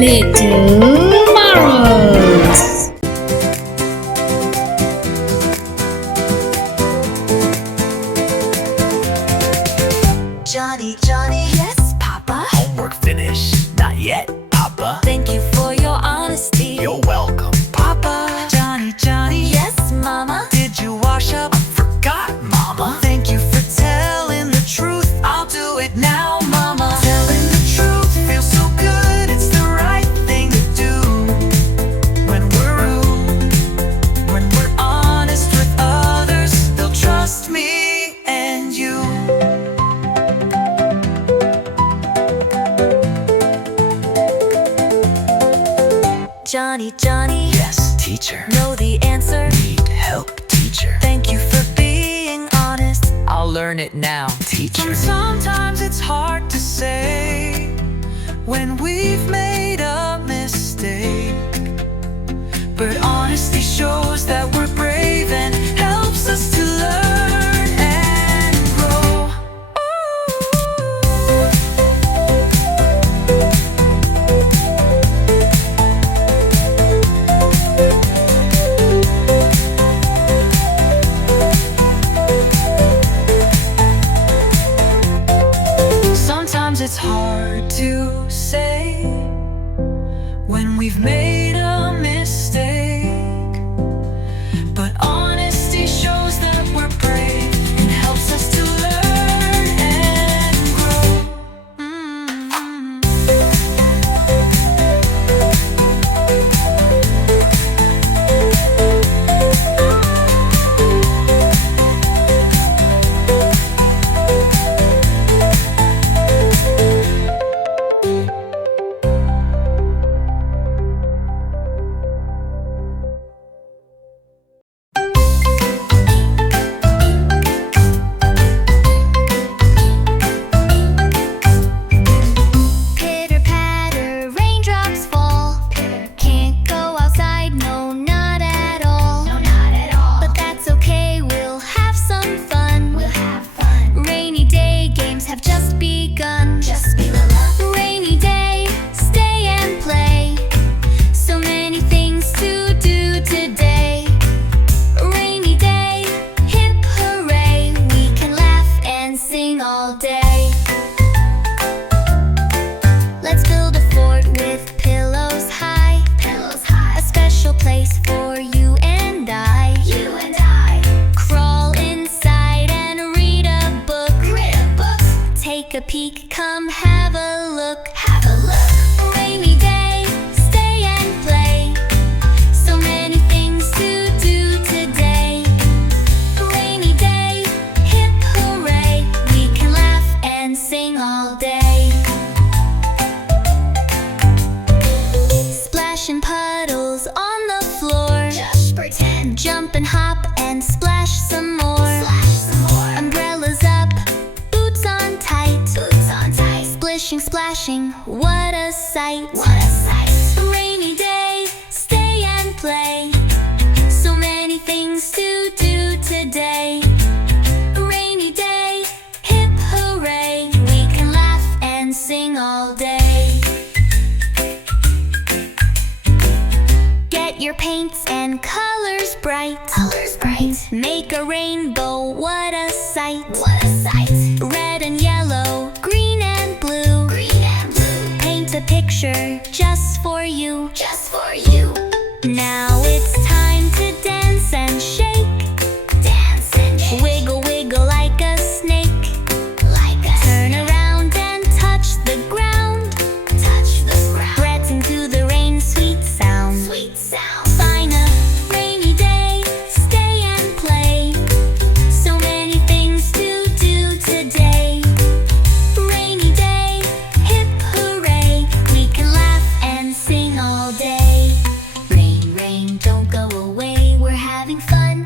little marvels. Johny Johny Yes Papa. Homework finished? Not yet, Papa. Thank you for your honesty. You're welcome. Papa. Johny Johny Yes Mama. Did you wash up? Forgot, Mama. Thank you for telling the truth. I'll do it now, Mama. Telling the truth feels so good. It's the right thing to do. When we're rude, when we're honest with others, they'll trust me and you. Johny Johny, Yes, teacher. know the answer. Need help, teacher. Thank you for being honest. I'll learn it now, teacher. Sometimes it's hard to say when we've made a mistake, but honesty shows that we're brave and helps us to learn and grow. Sometimes it's hard to say when we've made a mistake, but honesty shows that we're brave and helps us to learn and grow. Pitter patter, raindrops fall. Can't go outside, no, not at all. But that's okay, we'll have some fun. Rainy day games have just begun. Rainy day, stay and play. So many things to do today. Rainy day, hip hooray. We can laugh and sing all day. Let's build a fort with pillows high. A special place for you and I. Crawl inside and read a book. Take a peek, come have a look. Rainy day, stay and play. So many things to do today. Rainy day, hip hooray. We can laugh and sing all day. Splashing puddles on the floor. Jump and hop and splash some more. Umbrellas up, boots on tight. Splishing, splashing, what a sight. Rainy day, stay and play. So many things to do today. Rainy day, hip hooray. We can laugh and sing all day. Get your paints and colors bright. Make a rainbow, what a sight. Red and yellow, green and blue. Paint a picture just for you. Now it's time to dance and shake. Wiggle, wiggle like a snake. Turn around and touch the ground. Breath into the rain, sweet sound. Fine a rainy day, stay and play. So many things to do today. Rainy day, hip hooray. We can laugh and sing all day. Rain, rain, don't go away. We're having fun.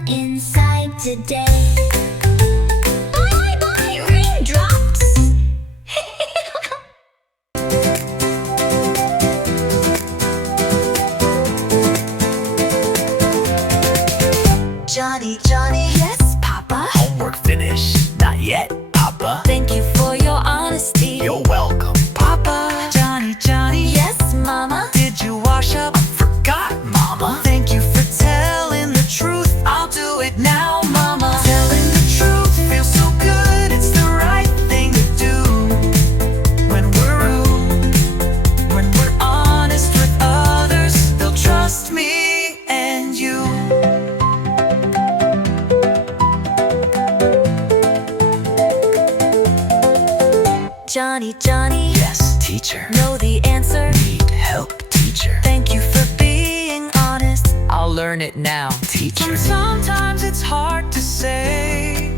Yes, teacher. Know the answer? Need help, teacher. Thank you for being honest. I'll learn it now, teacher. Sometimes it's hard to say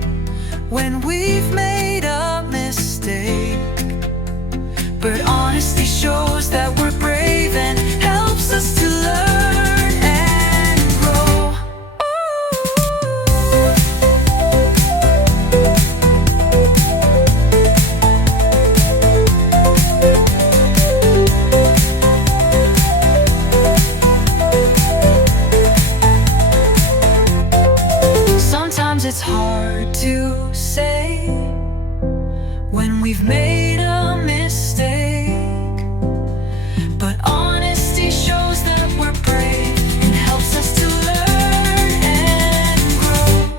when we've made a mistake, but honesty shows that we're brave and helps us to learn and grow. Sometimes it's hard to say when we've made a mistake, but honesty shows that we're brave and helps us to learn and grow.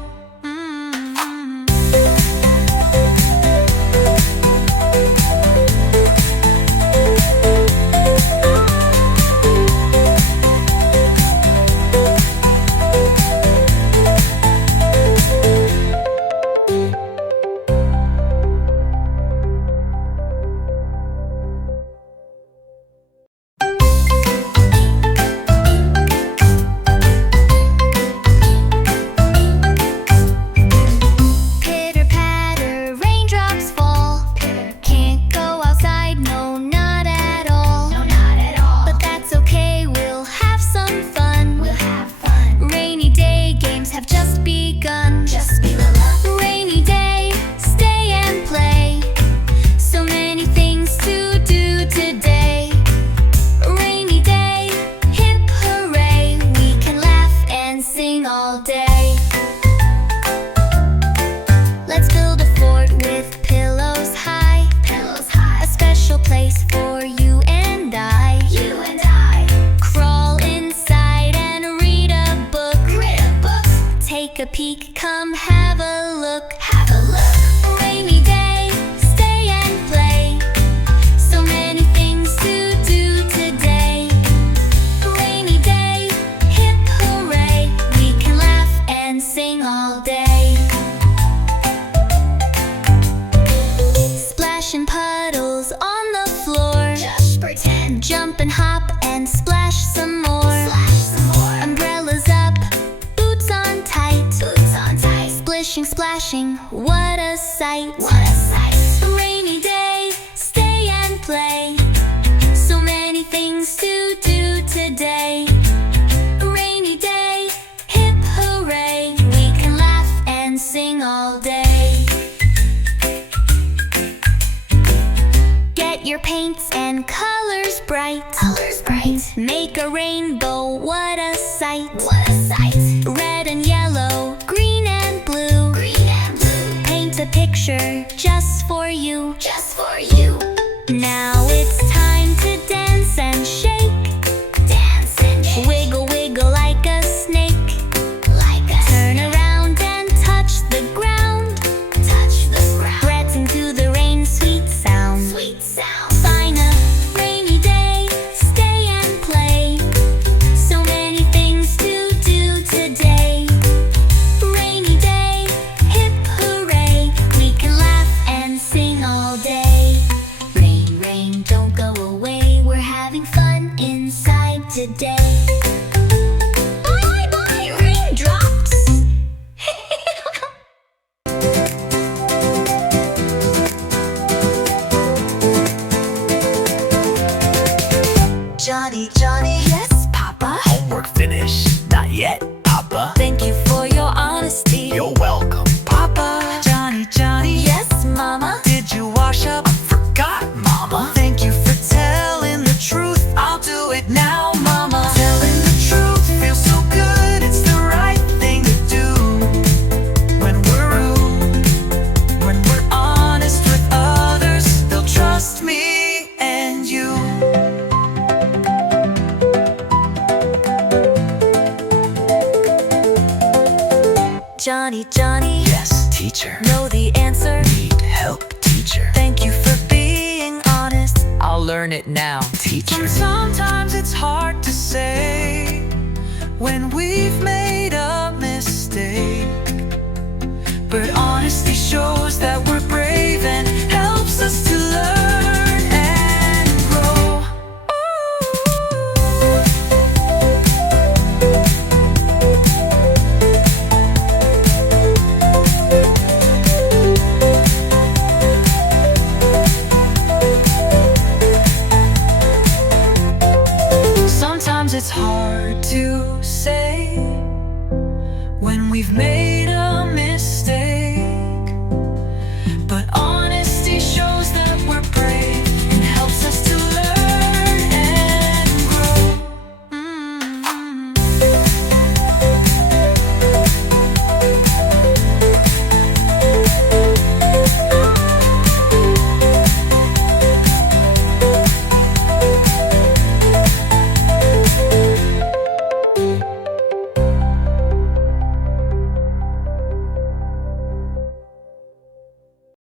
Pitter patter, raindrops fall. Can't go outside, no, not at all. But that's okay, we'll have some fun. Rainy day games have just begun. Rainy day, stay and play. So many things to do today. Rainy day, hip hooray. We can laugh and sing all day. Let's build a fort with pillows high. A special place for you and I. Crawl inside and read a book. Take a peek, come have a look. Rainy day, stay and play. So many things to do today. Rainy day, hip hooray. We can laugh and sing all day. Splashing puddles on the floor. Jump and hop and splash some more. Umbrellas up, boots on tight. Splishing, splashing, what a sight. Rainy day, stay and play. So many things to do today. Rainy day, hip hooray. We can laugh and sing all day. Get your paints and colors bright. Make a rainbow, what a sight. Red and yellow, green and blue. Paint a picture just for you. Now it's time to dance and shake. Wiggle, wiggle like a snake. Turn around and touch the ground. Breathing to the rain, sweet sound. Find a rainy day, stay and play. So many things to do today. Rainy day, hip hooray. We can laugh and sing all day. Rain, rain, don't go away. We're having fun inside today. Bye, bye, raindrops. Johny Johny Yes Papa. Homework finished? Not yet, Papa. Thank you for your honesty. You're welcome, Papa. Johny Johny Yes, Mama. Did you wash up? Forgot, Mama. Thank you for telling the truth. I'll do it now, Mama. Telling the truth feels so good. It's the right thing to do. When we're rude, when we're honest with others, they'll trust me and you. Johny Johny, Yes, teacher. know the answer? Need help, teacher. Thank you for being honest. I'll learn it now, teacher. Sometimes it's hard to say when we've made a mistake, but honesty shows that we're brave and helps us to learn and it's hard to say when we've made